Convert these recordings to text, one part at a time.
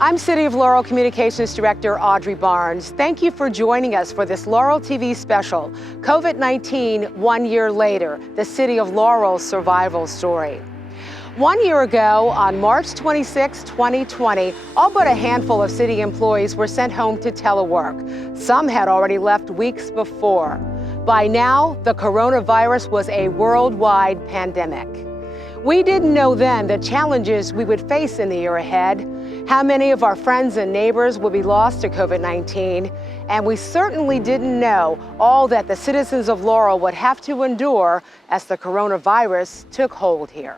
I'm City of Laurel Communications Director Audrey Barnes. Thank you for joining us for this Laurel TV special, COVID-19 1 year later, the City of Laurel's survival story. 1 year ago, on March 26, 2020, all but a handful of city employees were sent home to telework. Some had already left weeks before. By now, the coronavirus was a worldwide pandemic. We didn't know then the challenges we would face in the year ahead, how many of our friends and neighbors would be lost to COVID-19, and we certainly didn't know all that the citizens of Laurel would have to endure as the coronavirus took hold here.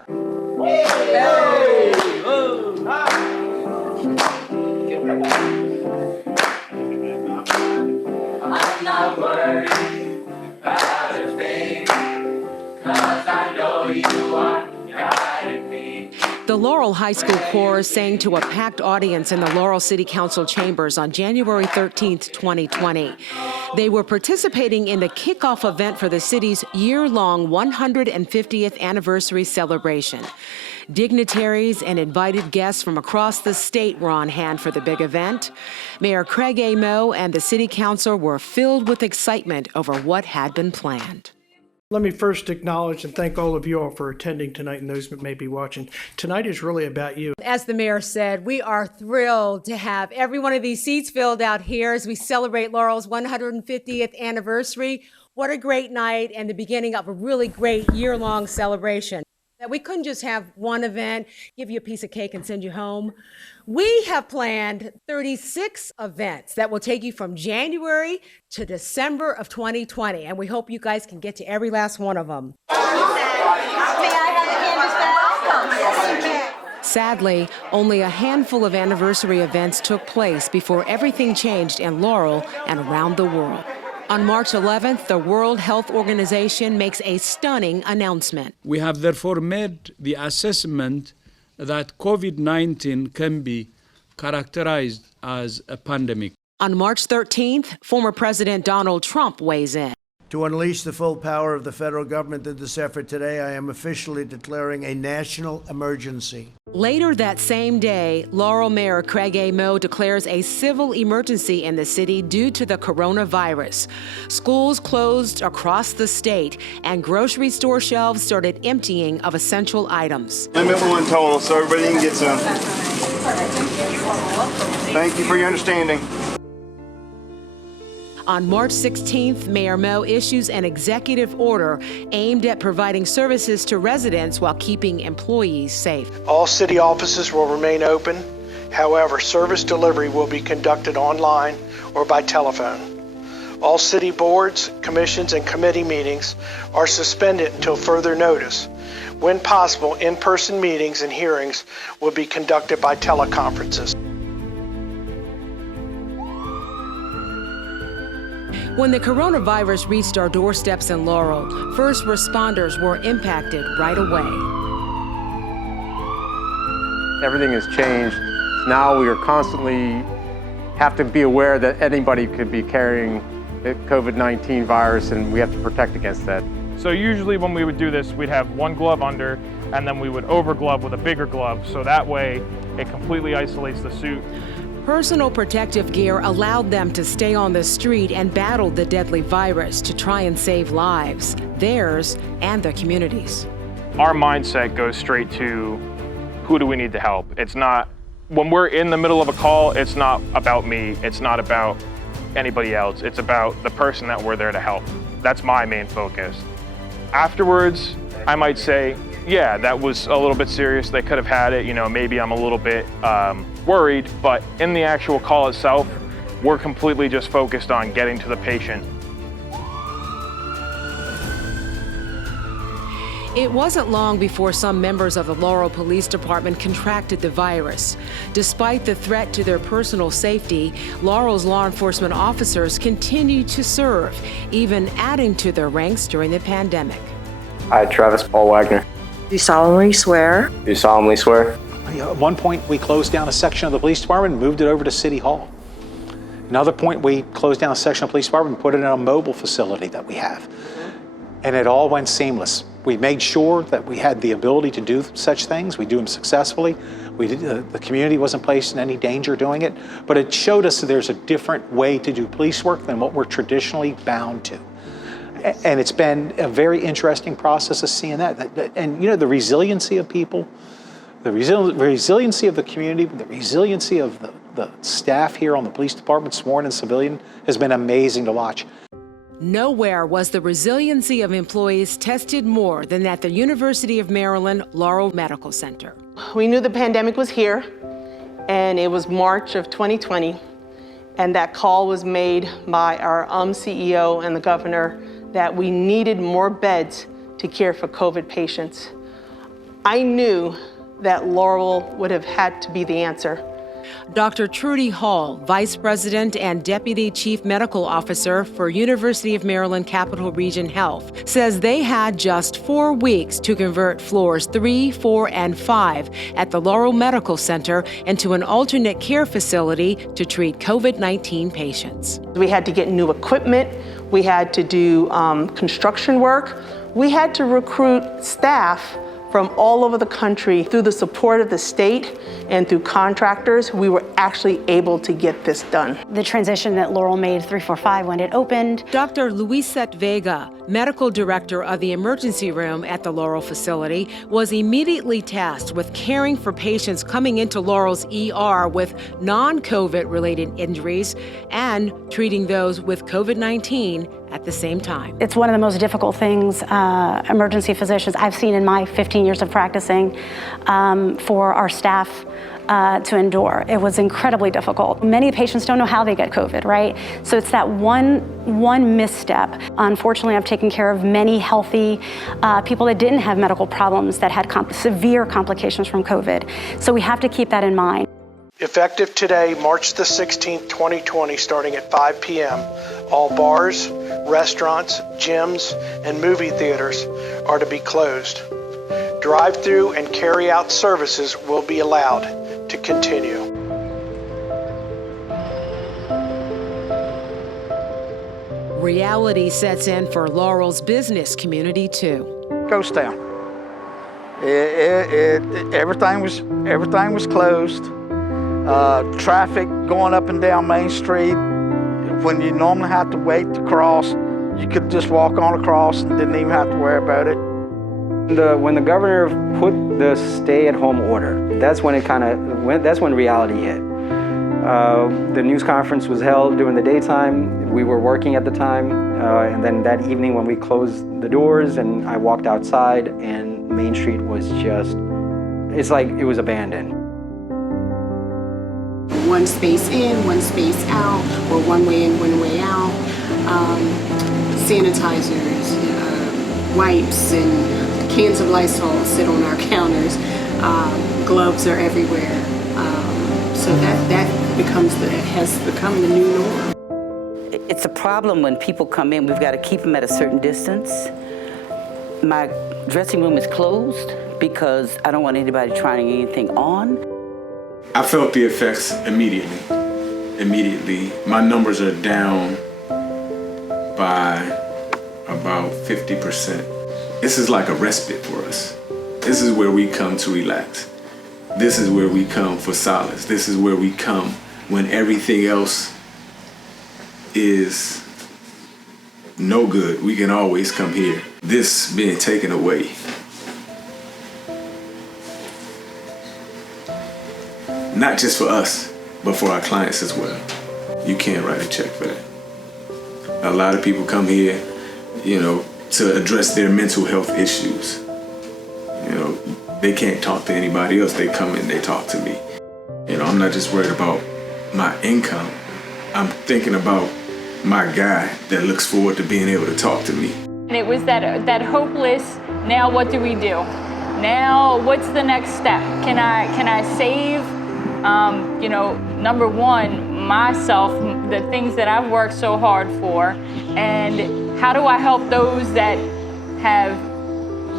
Hey! I'm not worried about a thing, 'cause I know you are guiding me. The Laurel High School chorus sang to a packed audience in the Laurel City Council chambers on January 13th, 2020. They were participating in the kickoff event for the city's year-long 150th anniversary celebration. Dignitaries and invited guests from across the state were on hand for the big event. Mayor Craig A. Moe and the City Council were filled with excitement over what had been planned. Let me first acknowledge and thank all of you all for attending tonight and those that may be watching. Tonight is really about you. As the mayor said, we are thrilled to have every one of these seats filled out here as we celebrate Laurel's 150th anniversary. What a great night and the beginning of a really great year-long celebration. That we couldn't just have one event, give you a piece of cake and send you home. We have planned 36 events that will take you from January to December of 2020, and we hope you guys can get to every last one of them. Sadly, only a handful of anniversary events took place before everything changed in Laurel and around the world. On March 11th, the World Health Organization makes a stunning announcement. We have therefore made the assessment that COVID-19 can be characterized as a pandemic. On March 13th, former President Donald Trump weighs in. To unleash the full power of the federal government in this effort today, I am officially declaring a national emergency. Later that same day, Laurel Mayor Craig A. Moe declares a civil emergency in the city due to the coronavirus. Schools closed across the state, and grocery store shelves started emptying of essential items. Limit one total so everybody can get some. Thank you for your understanding. On March 16th, Mayor Moe issues an executive order aimed at providing services to residents while keeping employees safe. All city offices will remain open. However, service delivery will be conducted online or by telephone. All city boards, commissions, and committee meetings are suspended until further notice. When possible, in-person meetings and hearings will be conducted by teleconferences. When the coronavirus reached our doorsteps in Laurel, first responders were impacted right away. Everything has changed. Now we are constantly have to be aware that anybody could be carrying the COVID-19 virus, and we have to protect against that. So usually when we would do this, we'd have one glove under, and then we would overglove with a bigger glove, so that way it completely isolates the suit. Personal protective gear allowed them to stay on the street and battle the deadly virus to try and save lives, theirs and the community's. Our mindset goes straight to who do we need to help. It's not, when we're in the middle of a call, it's not about me, it's not about anybody else, it's about the person that we're there to help. That's my main focus. Afterwards, I might say, yeah, that was a little bit serious, they could have had it, maybe I'm a little bit worried, but in the actual call itself, we're completely just focused on getting to the patient. It wasn't long before some members of the Laurel Police Department contracted the virus. Despite the threat to their personal safety, Laurel's law enforcement officers continued to serve, even adding to their ranks during the pandemic. I, Travis Paul Wagner. Do solemnly swear. Do solemnly swear. At one point, we closed down a section of the police department and moved it over to City Hall. Another point, we closed down a section of the police department and put it in a mobile facility that we have. and it all went seamless. We made sure that we had the ability to do such things. We do them successfully. The community wasn't placed in any danger doing it, but it showed us that there's a different way to do police work than what we're traditionally bound to. And it's been a very interesting process of seeing that. And you know, the resiliency of people, the resiliency of the community, the resiliency of the staff here on the police department, sworn and civilian, has been amazing to watch. Nowhere was the resiliency of employees tested more than at the University of Maryland Laurel Medical Center. We knew the pandemic was here, and it was March of 2020, and that call was made by our CEO and the governor that we needed more beds to care for COVID patients. I knew that Laurel would have had to be the answer. Dr. Trudy Hall, Vice President and Deputy Chief Medical Officer for University of Maryland Capital Region Health, says they had just 4 weeks to convert floors 3, 4, and 5 at the Laurel Medical Center into an alternate care facility to treat COVID-19 patients. We had to get new equipment. We had to do construction work. We had to recruit staff from all over the country. Through the support of the state and through contractors, we were actually able to get this done. The transition that Laurel made 345 when it opened. Dr. Luisette Vega, medical director of the emergency room at the Laurel facility, was immediately tasked with caring for patients coming into Laurel's ER with non-COVID related injuries and treating those with COVID-19 at the same time. It's one of the most difficult things emergency physicians I've seen in my 15 years of practicing for our staff to endure. It was incredibly difficult. Many patients don't know how they get COVID, right? So it's that one misstep. Unfortunately, I've taken care of many healthy people that didn't have medical problems that had severe complications from COVID. So we have to keep that in mind. Effective today, March the 16th, 2020, starting at 5 p.m., all bars, restaurants, gyms, and movie theaters are to be closed. Drive-through and carry-out services will be allowed to continue. Reality sets in for Laurel's business community too. Ghost town. Everything was closed. Traffic going up and down Main Street. When you normally have to wait to cross, you could just walk on across and didn't even have to worry about it. When the governor put the stay-at-home order, that's when that's when reality hit. The news conference was held during the daytime. We were working at the time, and then that evening when we closed the doors and I walked outside, and Main Street was it's like it was abandoned. One space in, one space out, or one way in, one way out. Sanitizers, wipes, and cans of Lysol sit on our counters. Gloves are everywhere. So that has become the new norm. It's a problem when people come in. We've got to keep them at a certain distance. My dressing room is closed because I don't want anybody trying anything on. I felt the effects immediately. My numbers are down by about 50%. This is like a respite for us. This is where we come to relax. This is where we come for solace. This is where we come when everything else is no good. We can always come here. This being taken away, not just for us, but for our clients as well. You can't write a check for that. A lot of people come here, to address their mental health issues. They can't talk to anybody else. They come in, they talk to me. I'm not just worried about my income. I'm thinking about my guy that looks forward to being able to talk to me. And it was that hopeless, now what do we do? Now what's the next step? Can I save, number one, myself, the things that I've worked so hard for, and how do I help those that have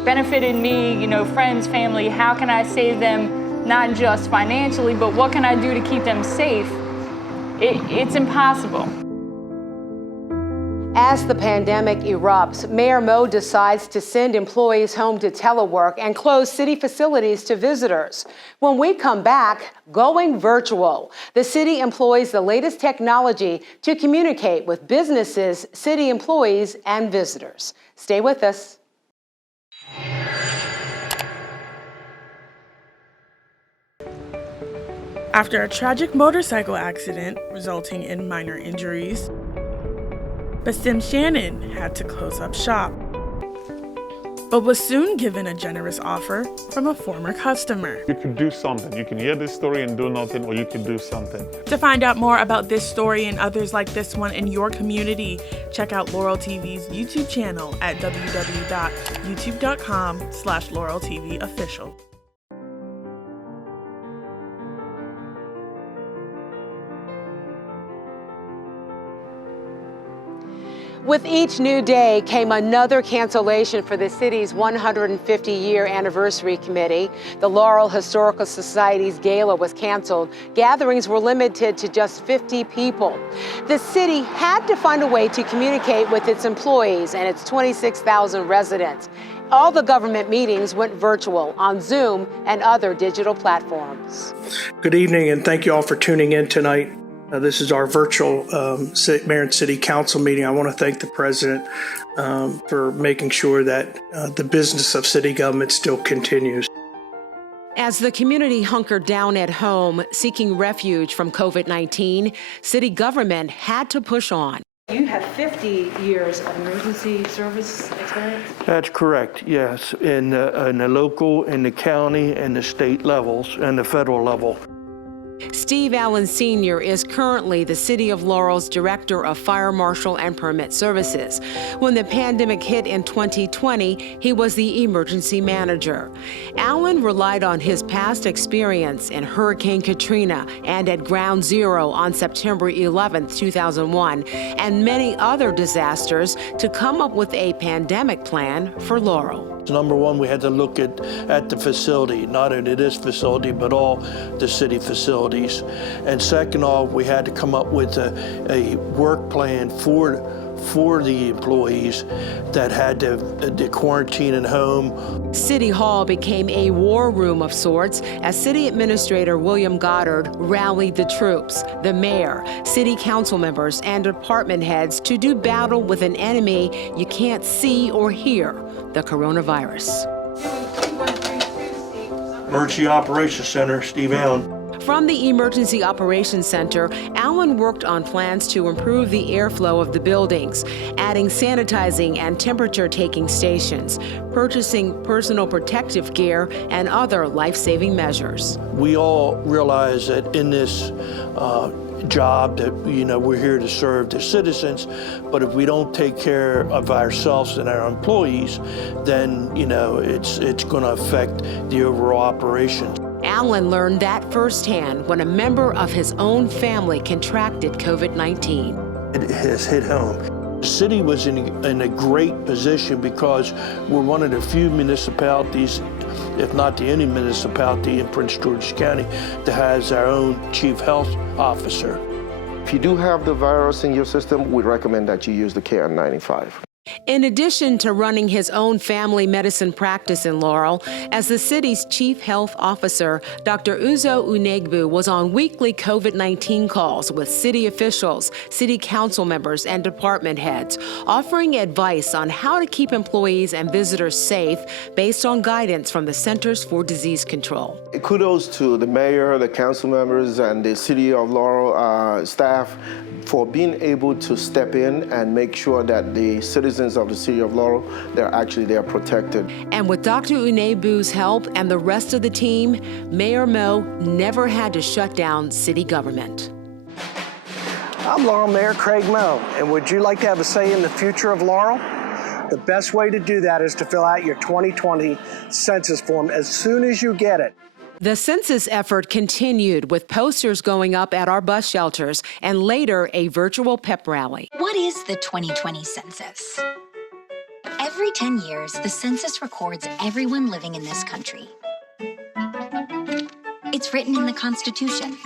benefited me, friends, family? How can I save them, not just financially, but what can I do to keep them safe? It's impossible. As the pandemic erupts, Mayor Mo decides to send employees home to telework and close city facilities to visitors. When we come back, going virtual. The city employs the latest technology to communicate with businesses, city employees, and visitors. Stay with us. After a tragic motorcycle accident resulting in minor injuries, Basim Shannon had to close up shop, but was soon given a generous offer from a former customer. You can do something. You can hear this story and do nothing, or you can do something. To find out more about this story and others like this one in your community, check out Laurel TV's YouTube channel at www.youtube.com/LaurelTVOfficial. With each new day came another cancellation for the city's 150-year anniversary committee. The Laurel Historical Society's gala was canceled. Gatherings were limited to just 50 people. The city had to find a way to communicate with its employees and its 26,000 residents. All the government meetings went virtual on Zoom and other digital platforms. Good evening, and thank you all for tuning in tonight. This is our virtual Mayor and City Council meeting. I want to thank the President for making sure that the business of city government still continues. As the community hunkered down at home, seeking refuge from COVID-19, city government had to push on. You have 50 years of emergency service experience? That's correct, yes, in the local, in the county, and the state levels, and the federal level. Steve Allen Sr. is currently the City of Laurel's Director of Fire Marshal and Permit Services. When the pandemic hit in 2020, he was the emergency manager. Allen relied on his past experience in Hurricane Katrina and at Ground Zero on September 11, 2001, and many other disasters to come up with a pandemic plan for Laurel. Number one, we had to look at the facility, not only this facility, but all the city facilities. And second off, we had to come up with a work plan for the employees that had to quarantine at home. City Hall became a war room of sorts as City Administrator William Goddard rallied the troops, the mayor, city council members, and department heads to do battle with an enemy you can't see or hear, the coronavirus. Emergency Operations Center, Steve Allen. From the Emergency Operations Center, Allen worked on plans to improve the airflow of the buildings, adding sanitizing and temperature-taking stations, purchasing personal protective gear, and other life-saving measures. We all realize that in this job that, we're here to serve the citizens, but if we don't take care of ourselves and our employees, then, it's going to affect the overall operations. Allen learned that firsthand when a member of his own family contracted COVID-19. It has hit home. The city was in a great position because we're one of the few municipalities, if not the only municipality in Prince George's County, that has our own chief health officer. If you do have the virus in your system, we recommend that you use the KN95. In addition to running his own family medicine practice in Laurel, as the city's chief health officer, Dr. Uzo Unegbu was on weekly COVID-19 calls with city officials, city council members, and department heads, offering advice on how to keep employees and visitors safe based on guidance from the Centers for Disease Control. Kudos to the mayor, the council members, and the City of Laurel staff for being able to step in and make sure that the citizens of the City of Laurel, they're protected. And with Dr. Unebu's help and the rest of the team, Mayor Mo never had to shut down city government. I'm Laurel Mayor Craig Mo, and would you like to have a say in the future of Laurel? The best way to do that is to fill out your 2020 census form as soon as you get it. The census effort continued with posters going up at our bus shelters and later a virtual pep rally. What is the 2020 census? Every 10 years, the census records everyone living in this country. It's written in the Constitution.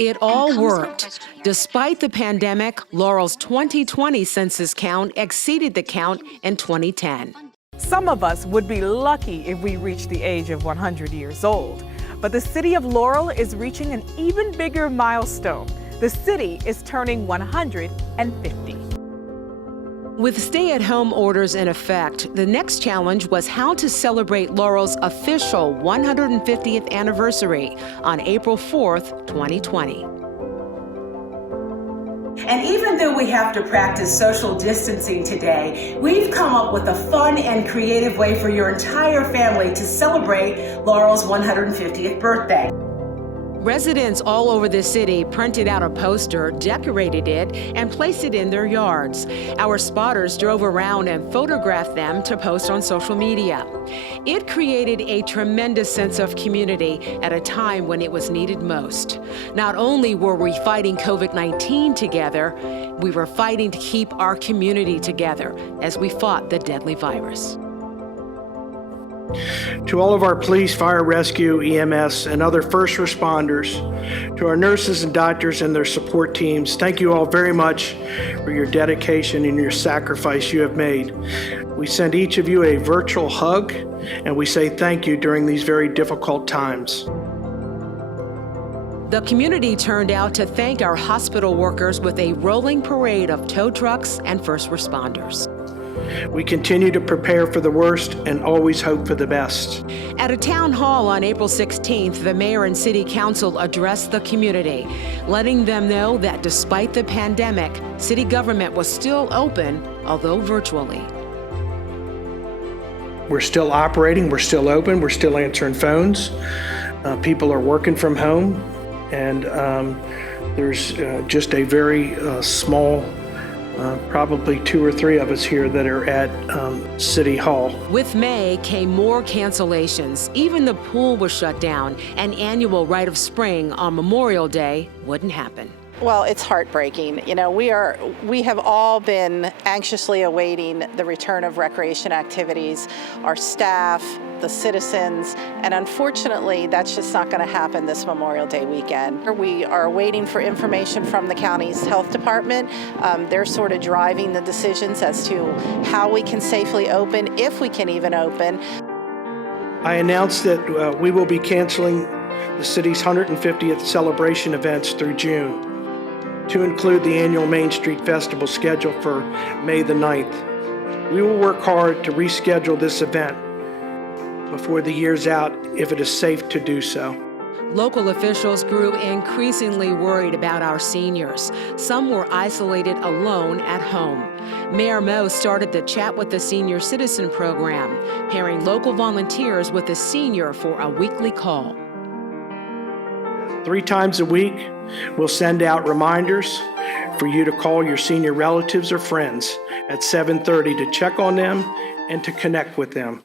It all worked. Despite the pandemic, Laurel's 2020 census count exceeded the count in 2010. Some of us would be lucky if we reached the age of 100 years old. But the city of Laurel is reaching an even bigger milestone. The city is turning 150. With stay-at-home orders in effect, the next challenge was how to celebrate Laurel's official 150th anniversary on April 4th, 2020. And even though we have to practice social distancing today, we've come up with a fun and creative way for your entire family to celebrate Laurel's 150th birthday. Residents all over the city printed out a poster, decorated it, and placed it in their yards. Our spotters drove around and photographed them to post on social media. It created a tremendous sense of community at a time when it was needed most. Not only were we fighting COVID-19 together, we were fighting to keep our community together as we fought the deadly virus. To all of our police, fire, rescue, EMS, and other first responders, to our nurses and doctors and their support teams, thank you all very much for your dedication and your sacrifice you have made. We send each of you a virtual hug, and we say thank you during these very difficult times. The community turned out to thank our hospital workers with a rolling parade of tow trucks and first responders. We continue to prepare for the worst and always hope for the best. At a town hall on April 16th, the mayor and city council addressed the community, letting them know that despite the pandemic, city government was still open, although virtually. We're still operating, we're still open, we're still answering phones. People are working from home, and there's just a very small probably 2 or 3 of us here that are at City Hall. With May came more cancellations. Even the pool was shut down. An annual rite of spring on Memorial Day wouldn't happen. Well, it's heartbreaking. You know, we have all been anxiously awaiting the return of recreation activities, our staff, the citizens, and unfortunately, that's just not going to happen this Memorial Day weekend. We are waiting for information from the county's health department. They're sort of driving the decisions as to how we can safely open, if we can even open. I announced that we will be canceling the city's 150th celebration events through June, to include the annual Main Street Festival scheduled for May the 9th. We will work hard to reschedule this event before the year's out if it is safe to do so. Local officials grew increasingly worried about our seniors. Some were isolated alone at home. Mayor Moe started the Chat with the Senior Citizen program, pairing local volunteers with a senior for a weekly call. 3 times a week, we'll send out reminders for you to call your senior relatives or friends at 7:30 to check on them and to connect with them.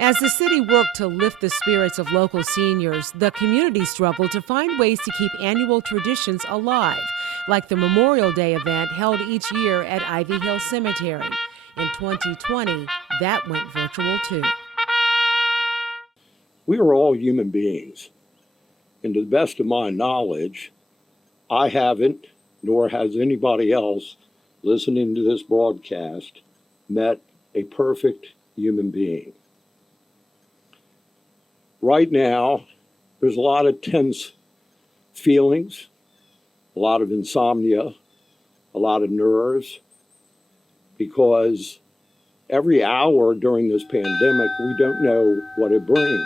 As the city worked to lift the spirits of local seniors, the community struggled to find ways to keep annual traditions alive, like the Memorial Day event held each year at Ivy Hill Cemetery. In 2020, that went virtual too. We are all human beings, and to the best of my knowledge, I haven't, nor has anybody else listening to this broadcast, met a perfect human being. Right now, there's a lot of tense feelings, a lot of insomnia, a lot of nerves, because every hour during this pandemic, we don't know what it brings.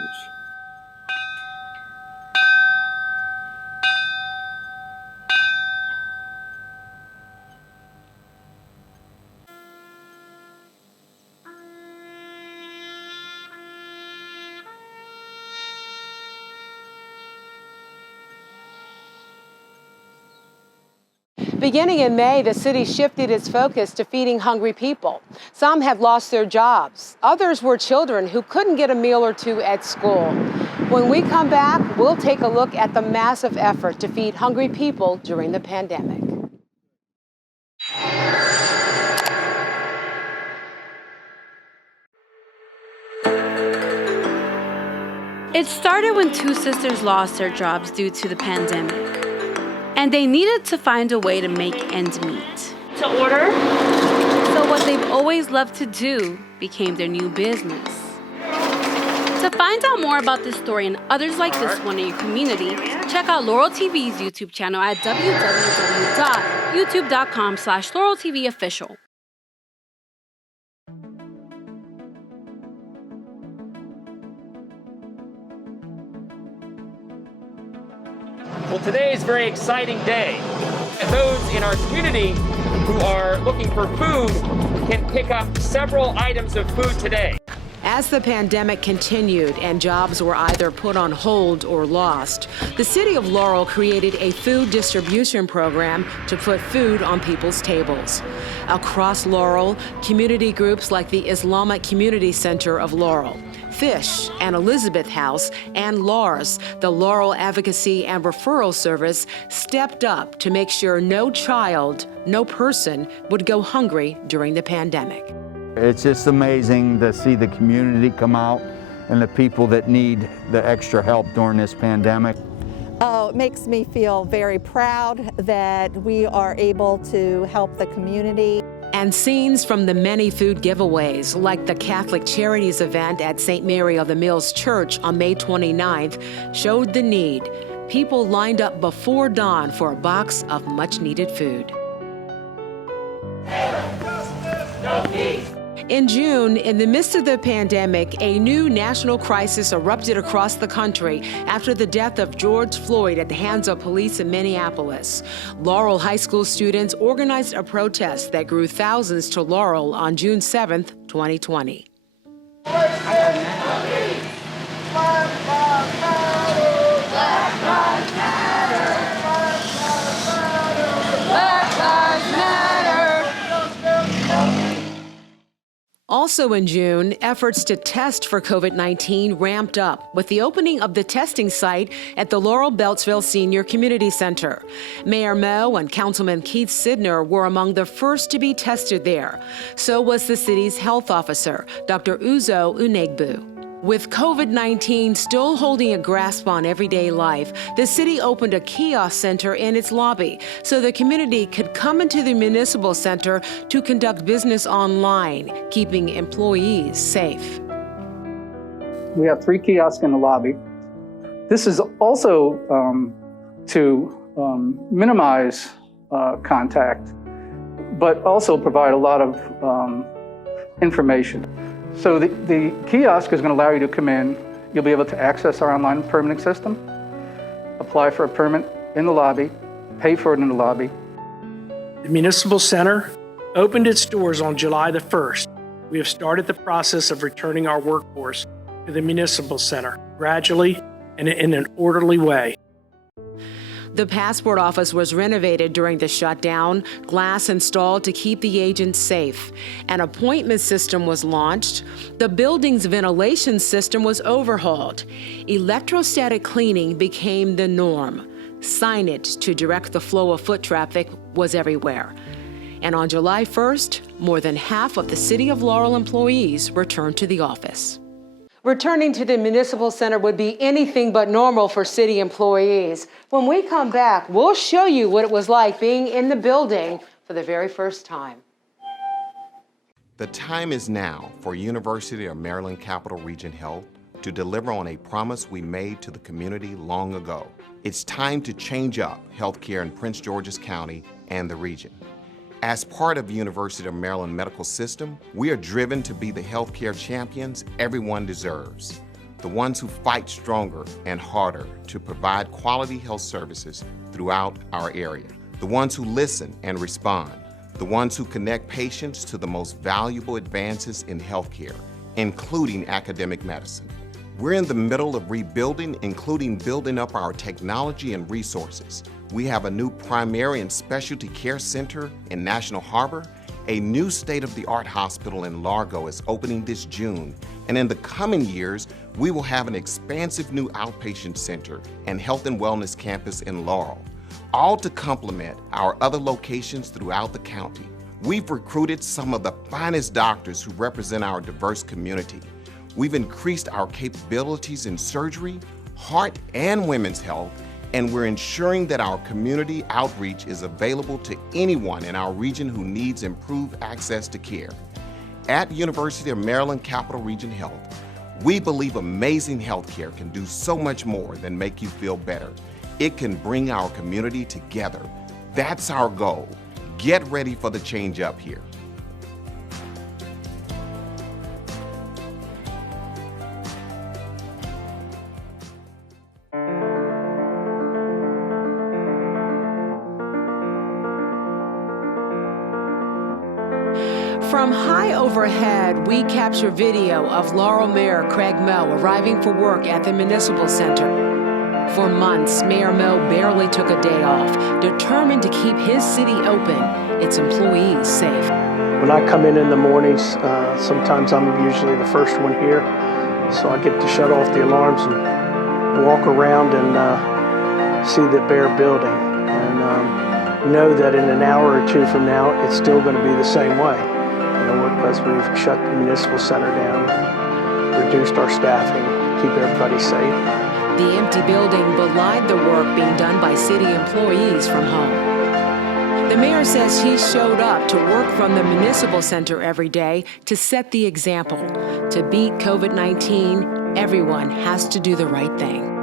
Beginning in May, the city shifted its focus to feeding hungry people. Some have lost their jobs. Others were children who couldn't get a meal or two at school. When we come back, we'll take a look at the massive effort to feed hungry people during the pandemic. It started when two sisters lost their jobs due to the pandemic, and they needed to find a way to make ends meet. To order? So what they've always loved to do became their new business. To find out more about this story and others like this one in your community, check out Laurel TV's YouTube channel at www.youtube.com/LaurelTVOfficial. Well, today is a very exciting day. And those in our community who are looking for food can pick up several items of food today. As the pandemic continued and jobs were either put on hold or lost, the City of Laurel created a food distribution program to put food on people's tables. Across Laurel, community groups like the Islamic Community Center of Laurel, Fish and Elizabeth House, and LARS, the Laurel Advocacy and Referral Service, stepped up to make sure no child, no person would go hungry during the pandemic. It's just amazing to see the community come out and the people that need the extra help during this pandemic. It makes me feel very proud that we are able to help the community. And scenes from the many food giveaways, like the Catholic Charities event at St. Mary of the Mills Church on May 29th, showed the need. People lined up before dawn for a box of much-needed food. In June, in the midst of the pandemic, a new national crisis erupted across the country after the death of George Floyd at the hands of police in Minneapolis. Laurel High School students organized a protest that drew thousands to Laurel on June 7th, 2020. Also in June, efforts to test for COVID-19 ramped up with the opening of the testing site at the Laurel Beltsville Senior Community Center. Mayor Moe and Councilman Keith Sidner were among the first to be tested there. So was the city's health officer, Dr. Uzo Unegbu. With COVID-19 still holding a grasp on everyday life, the city opened a kiosk center in its lobby so the community could come into the municipal center to conduct business online, keeping employees safe. We have 3 kiosks in the lobby. This is also to minimize contact, but also provide a lot of information. So the kiosk is going to allow you to come in. You'll be able to access our online permitting system, apply for a permit in the lobby, pay for it in the lobby. The Municipal Center opened its doors on July the 1st. We have started the process of returning our workforce to the Municipal Center gradually and in an orderly way. The passport office was renovated during the shutdown, glass installed to keep the agents safe. An appointment system was launched. The building's ventilation system was overhauled. Electrostatic cleaning became the norm. Signage to direct the flow of foot traffic was everywhere. And on July 1st, more than half of the City of Laurel employees returned to the office. Returning to the Municipal Center would be anything but normal for city employees. When we come back, we'll show you what it was like being in the building for the very first time. The time is now for University of Maryland Capital Region Health to deliver on a promise we made to the community long ago. It's time to change up healthcare in Prince George's County and the region. As part of the University of Maryland medical system, we are driven to be the healthcare champions everyone deserves. The ones who fight stronger and harder to provide quality health services throughout our area. The ones who listen and respond. The ones who connect patients to the most valuable advances in healthcare, including academic medicine. We're in the middle of rebuilding, including building up our technology and resources. We have a new primary and specialty care center in National Harbor. A new state-of-the-art hospital in Largo is opening this June. And in the coming years, we will have an expansive new outpatient center and health and wellness campus in Laurel, all to complement our other locations throughout the county. We've recruited some of the finest doctors who represent our diverse community. We've increased our capabilities in surgery, heart and women's health, and we're ensuring that our community outreach is available to anyone in our region who needs improved access to care. At University of Maryland Capital Region Health, we believe amazing healthcare can do so much more than make you feel better. It can bring our community together. That's our goal. Get ready for the change up here. From high overhead, we capture video of Laurel Mayor Craig Moe arriving for work at the Municipal Center. For months, Mayor Moe barely took a day off, determined to keep his city open, its employees safe. When I come in the mornings, sometimes I'm usually the first one here, so I get to shut off the alarms and walk around and see the bare building, and know that in an hour or two from now, it's still going to be the same way. Because we've shut the municipal center down, reduced our staffing, keep everybody safe. The empty building belied the work being done by city employees from home. The mayor says he showed up to work from the municipal center every day to set the example. To beat COVID-19, everyone has to do the right thing.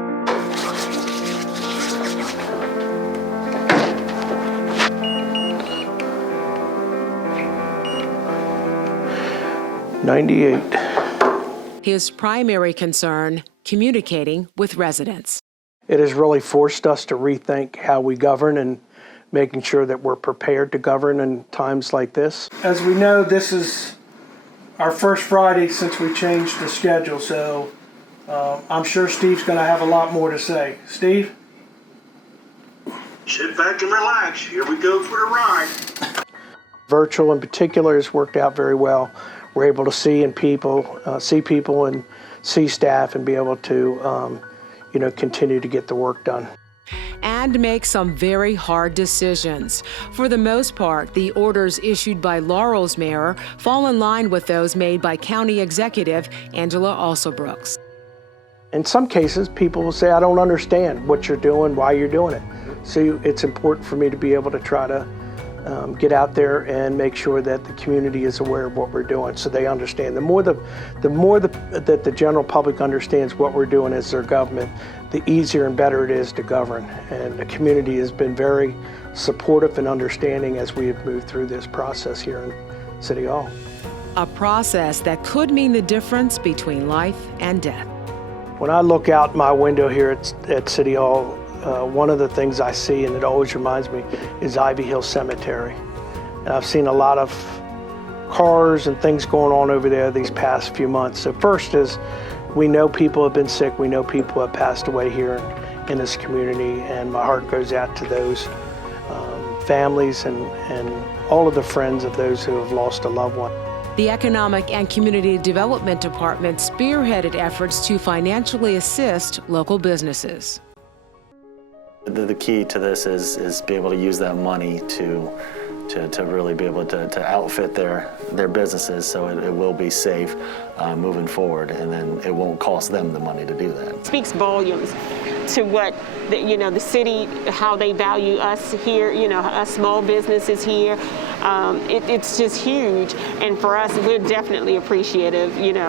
His primary concern, communicating with residents. It has really forced us to rethink how we govern and making sure that we're prepared to govern in times like this. As we know, this is our first Friday since we changed the schedule, so I'm sure Steve's going to have a lot more to say. Steve? Sit back and relax. Here we go for the ride. Virtual in particular has worked out very well. We're able to see people and see staff and be able to, continue to get the work done. And make some very hard decisions. For the most part, the orders issued by Laurel's mayor fall in line with those made by County Executive Angela Alsobrooks. In some cases, people will say, I don't understand what you're doing, why you're doing it. So it's important for me to be able to try to get out there and make sure that the community is aware of what we're doing so they understand. The more that the general public understands what we're doing as their government, the easier and better it is to govern. And the community has been very supportive and understanding as we have moved through this process here in City Hall. A process that could mean the difference between life and death. When I look out my window here at City Hall, one of the things I see, and it always reminds me, is Ivy Hill Cemetery. And I've seen a lot of cars and things going on over there these past few months. So first is, we know people have been sick, we know people have passed away here in this community, and my heart goes out to those families and all of the friends of those who have lost a loved one. The Economic and Community Development Department spearheaded efforts to financially assist local businesses. The key to this is be able to use that money to really be able to outfit their businesses so it will be safe moving forward, and then it won't cost them the money to do that. It speaks volumes to what the city, how they value us here, us small businesses here. It's just huge, and for us, we're definitely appreciative. It's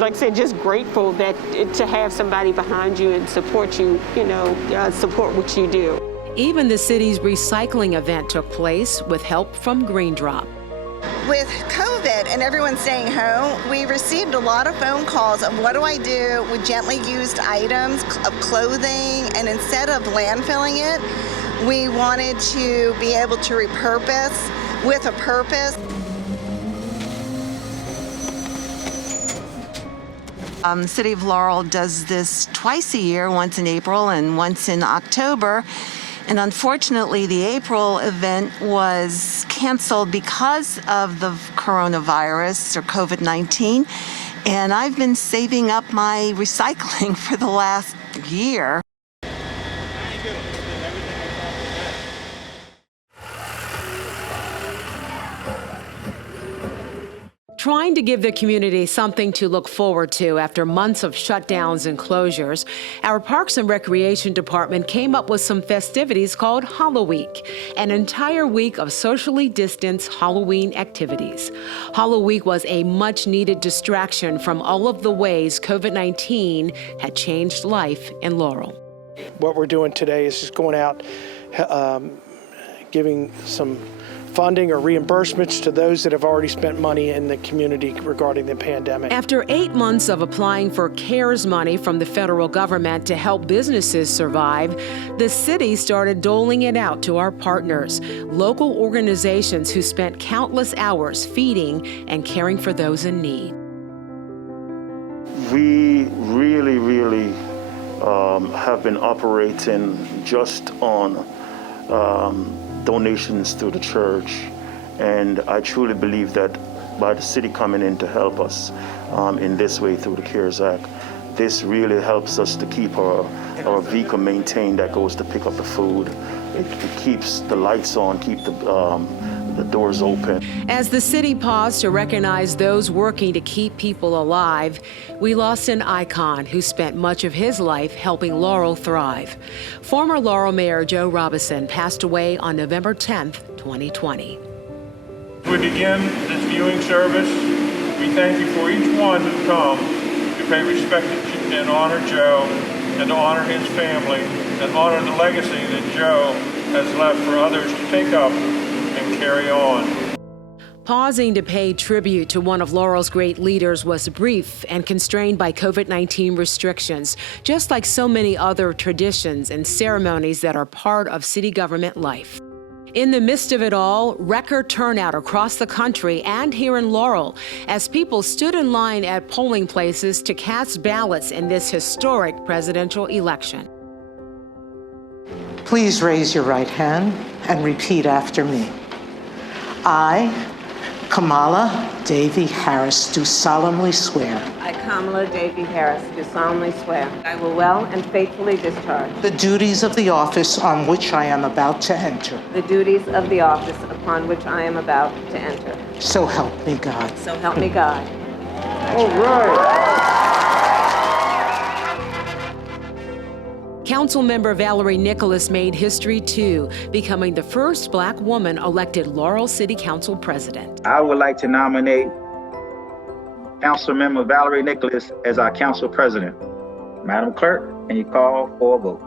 like I said, just grateful that to have somebody behind you and support you, support what you do. Even the city's recycling event took place with help from Green Drop. With COVID and everyone staying home, we received a lot of phone calls of what do I do with gently used items of clothing, and instead of landfilling it, we wanted to be able to repurpose with a purpose. The City of Laurel does this twice a year, once in April and once in October. And unfortunately, the April event was canceled because of the coronavirus or COVID-19. And I've been saving up my recycling for the last year. Trying to give the community something to look forward to after months of shutdowns and closures, our Parks and Recreation Department came up with some festivities called Halloweek, an entire week of socially distanced Halloween activities. Halloweek was a much-needed distraction from all of the ways COVID-19 had changed life in Laurel. What we're doing today is just going out, giving some funding or reimbursements to those that have already spent money in the community regarding the pandemic. After 8 months of applying for CARES money from the federal government to help businesses survive, the city started doling it out to our partners, local organizations who spent countless hours feeding and caring for those in need. We really have been operating just on donations to the church, and I truly believe that by the city coming in to help us in this way through the CARES Act, this really helps us to keep our vehicle maintained that goes to pick up the food. It keeps the lights on, keep the doors open. As the city paused to recognize those working to keep people alive, we lost an icon who spent much of his life helping Laurel thrive. Former Laurel Mayor Joe Robison passed away on November 10th, 2020. We begin this viewing service. We thank you for each one who's come to pay respect and honor Joe and to honor his family and honor the legacy that Joe has left for others to take up and carry on. Pausing to pay tribute to one of Laurel's great leaders was brief and constrained by COVID-19 restrictions, just like so many other traditions and ceremonies that are part of city government life. In the midst of it all, record turnout across the country and here in Laurel as people stood in line at polling places to cast ballots in this historic presidential election. Please raise your right hand and repeat after me. I, Kamala Davy Harris, do solemnly swear. I, Kamala Davy Harris, do solemnly swear. I will well and faithfully discharge the duties of the office on which I am about to enter. the duties of the office upon which I am about to enter. So help me God. So help me God. All right. Councilmember Valerie Nicholas made history too, becoming the first Black woman elected Laurel City Council president. I would like to nominate Councilmember Valerie Nicholas as our council president. Madam Clerk, can you call for a vote?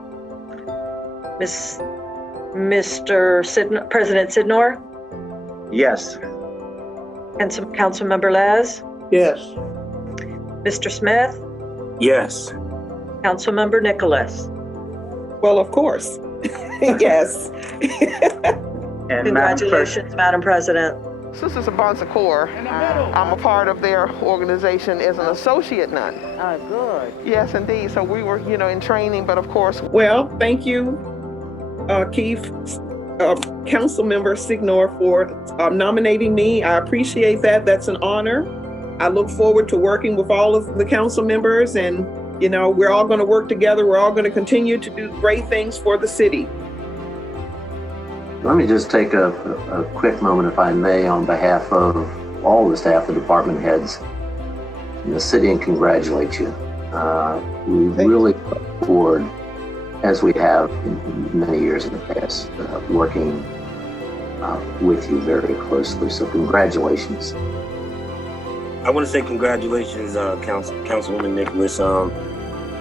President Sidnor? Yes. Councilmember Laz? Yes. Mr. Smith? Yes. Councilmember Nicholas? Well, of course. Yes. And Congratulations, Madam President. Sisters of Bon Secours, I'm a part of their organization as an associate nun. Oh, good. Yes, indeed. So we were, in training, but of course. Well, thank you, Keith, Councilmember Signor, for nominating me. I appreciate that. That's an honor. I look forward to working with all of the council members, and we're all going to work together. We're all going to continue to do great things for the city. Let me just take a quick moment, if I may, on behalf of all the staff, the department heads in the city, and congratulate you. We really look forward, as we have in many years in the past, working with you very closely. So congratulations. I want to say congratulations, Councilwoman Nicholas.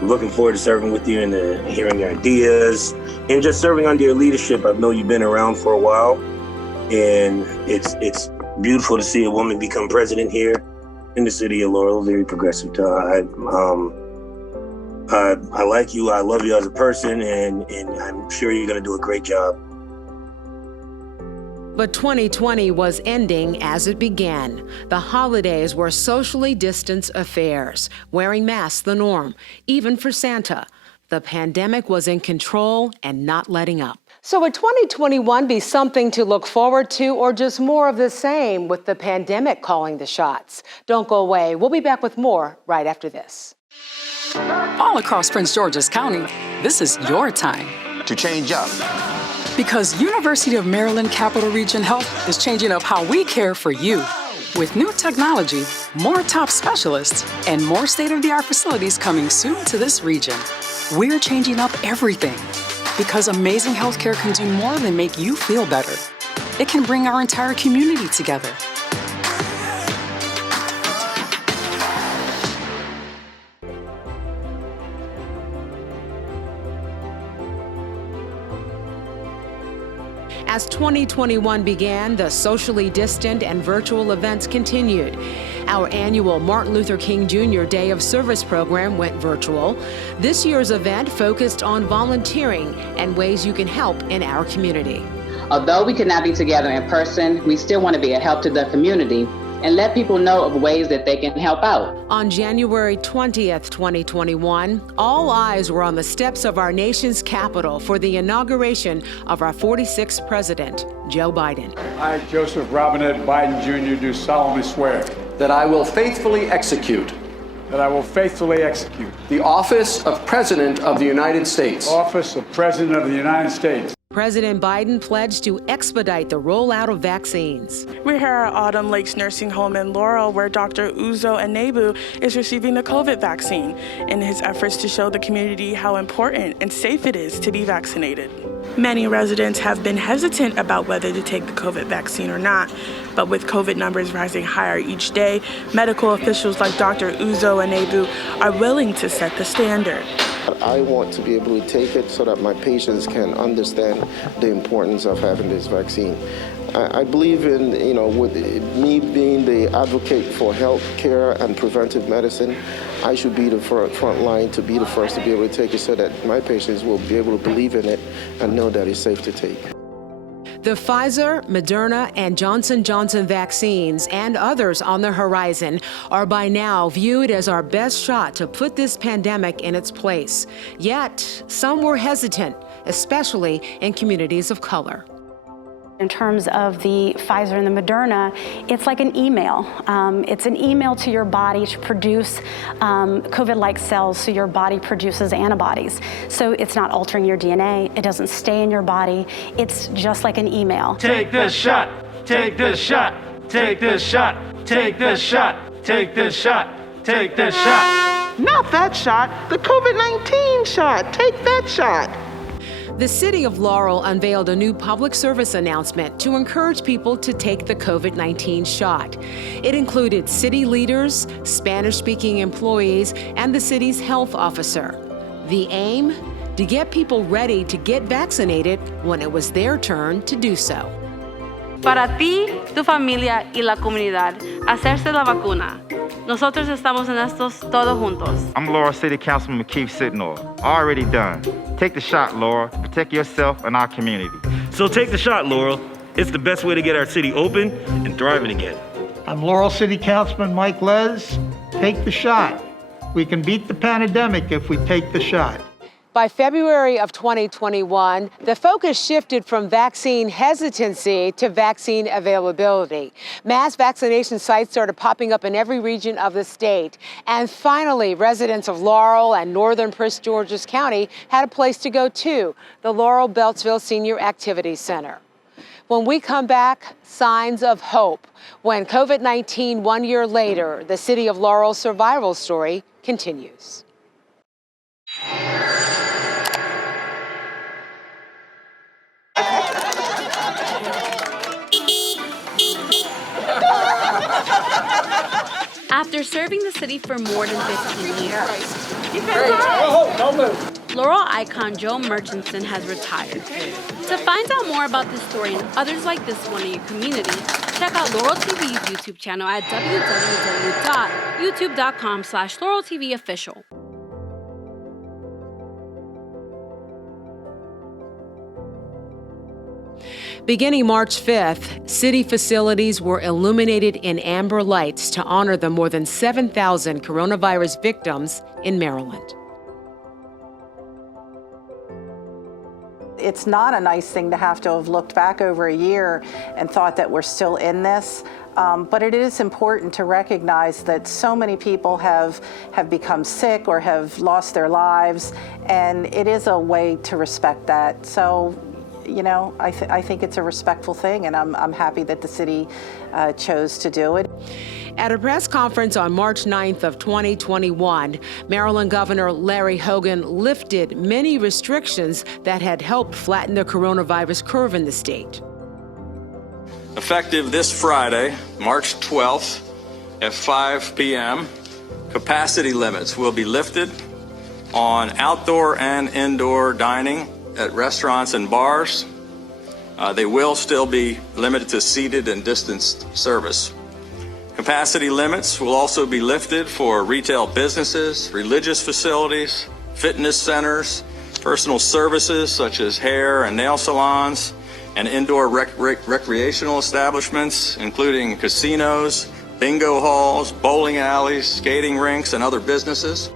Looking forward to serving with you and hearing your ideas and just serving under your leadership. I know you've been around for a while, and it's beautiful to see a woman become president here in the city of Laurel. Very progressive. I like you. I love you as a person, and I'm sure you're going to do a great job. But 2020 was ending as it began. The holidays were socially distanced affairs, wearing masks the norm, even for Santa. The pandemic was in control and not letting up. So would 2021 be something to look forward to, or just more of the same with the pandemic calling the shots? Don't go away. We'll be back with more right after this. All across Prince George's County, this is your time to change up. Because University of Maryland Capital Region Health is changing up how we care for you. With new technology, more top specialists, and more state-of-the-art facilities coming soon to this region, we're changing up everything. Because amazing healthcare can do more than make you feel better. It can bring our entire community together. As 2021 began, the socially distant and virtual events continued. Our annual Martin Luther King Jr. Day of Service program went virtual. This year's event focused on volunteering and ways you can help in our community. Although we could not be together in person, we still want to be a help to the community and let people know of ways that they can help out. On January 20th, 2021, all eyes were on the steps of our nation's capital for the inauguration of our 46th president, Joe Biden. I, Joseph Robinette Biden Jr., do solemnly swear that I will faithfully execute the office of President of the United States. Office of President of the United States. President Biden pledged to expedite the rollout of vaccines. We're here at Autumn Lakes Nursing Home in Laurel, where Dr. Uzo Anebu is receiving the COVID vaccine in his efforts to show the community how important and safe it is to be vaccinated. Many residents have been hesitant about whether to take the COVID vaccine or not, but with COVID numbers rising higher each day, medical officials like Dr. Uzo Anebu are willing to set the standard. I want to be able to take it so that my patients can understand the importance of having this vaccine. I believe in, with me being the advocate for health care and preventive medicine, I should be the front line to be the first to be able to take it so that my patients will be able to believe in it and know that it's safe to take. The Pfizer, Moderna, and Johnson & Johnson vaccines and others on the horizon are by now viewed as our best shot to put this pandemic in its place. Yet, some were hesitant, especially in communities of color. In terms of the Pfizer and the Moderna, it's like an email. It's an email to your body to produce COVID-like cells, so your body produces antibodies. So it's not altering your DNA. It doesn't stay in your body. It's just like an email. Take this shot. Take this shot. Take this shot. Take this shot. Take this shot. Take this shot. Not that shot, the COVID-19 shot. Take that shot. The City of Laurel unveiled a new public service announcement to encourage people to take the COVID-19 shot. It included city leaders, Spanish-speaking employees, and the city's health officer. The aim? To get people ready to get vaccinated when it was their turn to do so. Para ti, tu familia y la comunidad, hacerse la vacuna. Nosotros estamos en estos todos juntos. I'm Laurel City Councilman Keith Sitnor. Already done. Take the shot, Laurel. Protect yourself and our community. So take the shot, Laurel. It's the best way to get our city open and thriving again. I'm Laurel City Councilman Mike Les. Take the shot. We can beat the pandemic if we take the shot. By February of 2021, the focus shifted from vaccine hesitancy to vaccine availability. Mass vaccination sites started popping up in every region of the state. And finally, residents of Laurel and northern Prince George's County had a place to go too, the Laurel Beltsville Senior Activity Center. When we come back, signs of hope. When COVID-19 1 year later, the City of Laurel's survival story continues. After serving the city for more than 15 years, Laurel icon Joe Murchison has retired. To find out more about this story and others like this one in your community, check out Laurel TV's YouTube channel at www.youtube.com/LaurelTVOfficial. Beginning March 5th, city facilities were illuminated in amber lights to honor the more than 7,000 coronavirus victims in Maryland. It's not a nice thing to have looked back over a year and thought that we're still in this. But it is important to recognize that so many people have become sick or have lost their lives, and it is a way to respect that. So I think it's a respectful thing, and I'm happy that the city chose to do it. At a press conference on March 9th of 2021, Maryland Governor Larry Hogan lifted many restrictions that had helped flatten the coronavirus curve in the state. Effective this Friday, March 12th at 5 p.m., capacity limits will be lifted on outdoor and indoor dining at restaurants and bars. They will still be limited to seated and distanced service. Capacity limits will also be lifted for retail businesses, religious facilities, fitness centers, personal services such as hair and nail salons, and indoor recreational establishments, including casinos, bingo halls, bowling alleys, skating rinks, and other businesses.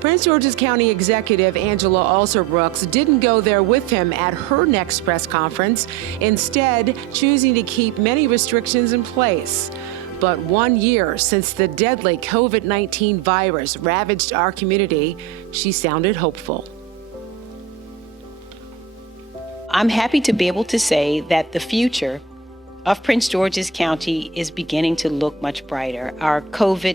Prince George's County Executive Angela Alsobrooks didn't go there with him at her next press conference, instead choosing to keep many restrictions in place. But 1 year since the deadly COVID-19 virus ravaged our community, she sounded hopeful. I'm happy to be able to say that the future of Prince George's County is beginning to look much brighter. Our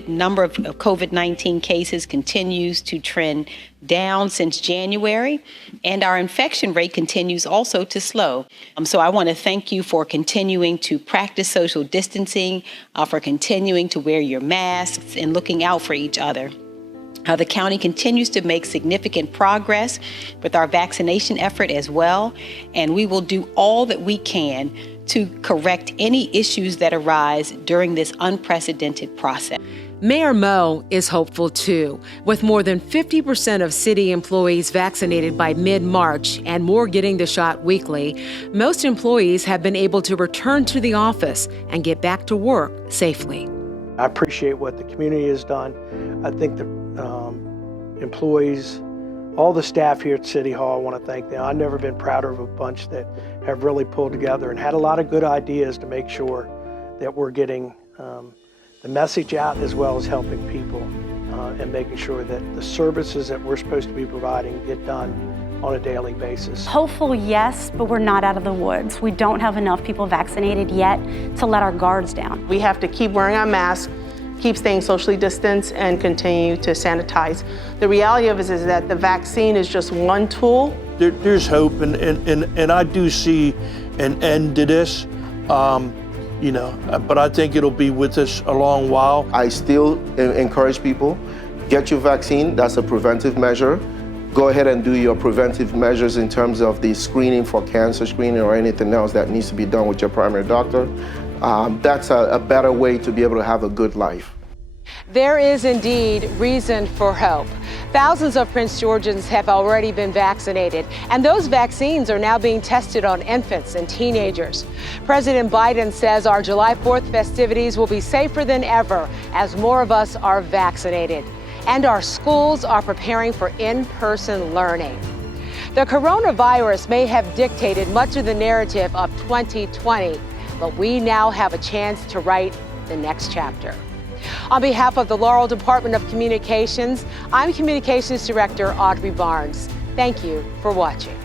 number of COVID-19 cases continues to trend down since January, and our infection rate continues also to slow. So I want to thank you for continuing to practice social distancing, for continuing to wear your masks and looking out for each other. The county continues to make significant progress with our vaccination effort as well, and we will do all that we can to correct any issues that arise during this unprecedented process. Mayor Moe is hopeful too. With more than 50% of city employees vaccinated by mid-March and more getting the shot weekly, most employees have been able to return to the office and get back to work safely. I appreciate what the community has done. I think the employees, all the staff here at City Hall, I want to thank them. I've never been prouder of a bunch that have really pulled together and had a lot of good ideas to make sure that we're getting the message out as well as helping people and making sure that the services that we're supposed to be providing get done on a daily basis. Hopeful, yes, but we're not out of the woods. We don't have enough people vaccinated yet to let our guards down. We have to keep wearing our masks, keep staying socially distanced, and continue to sanitize. The reality of it is that the vaccine is just one tool. There's hope, and I do see an end to this, but I think it'll be with us a long while. I still encourage people, get your vaccine. That's a preventive measure. Go ahead and do your preventive measures in terms of the screening for cancer screening or anything else that needs to be done with your primary doctor. That's a better way to be able to have a good life. There is indeed reason for hope. Thousands of Prince Georgians have already been vaccinated, and those vaccines are now being tested on infants and teenagers. President Biden says our July 4th festivities will be safer than ever as more of us are vaccinated. And our schools are preparing for in-person learning. The coronavirus may have dictated much of the narrative of 2020, but we now have a chance to write the next chapter. On behalf of the Laurel Department of Communications, I'm Communications Director Audrey Barnes. Thank you for watching.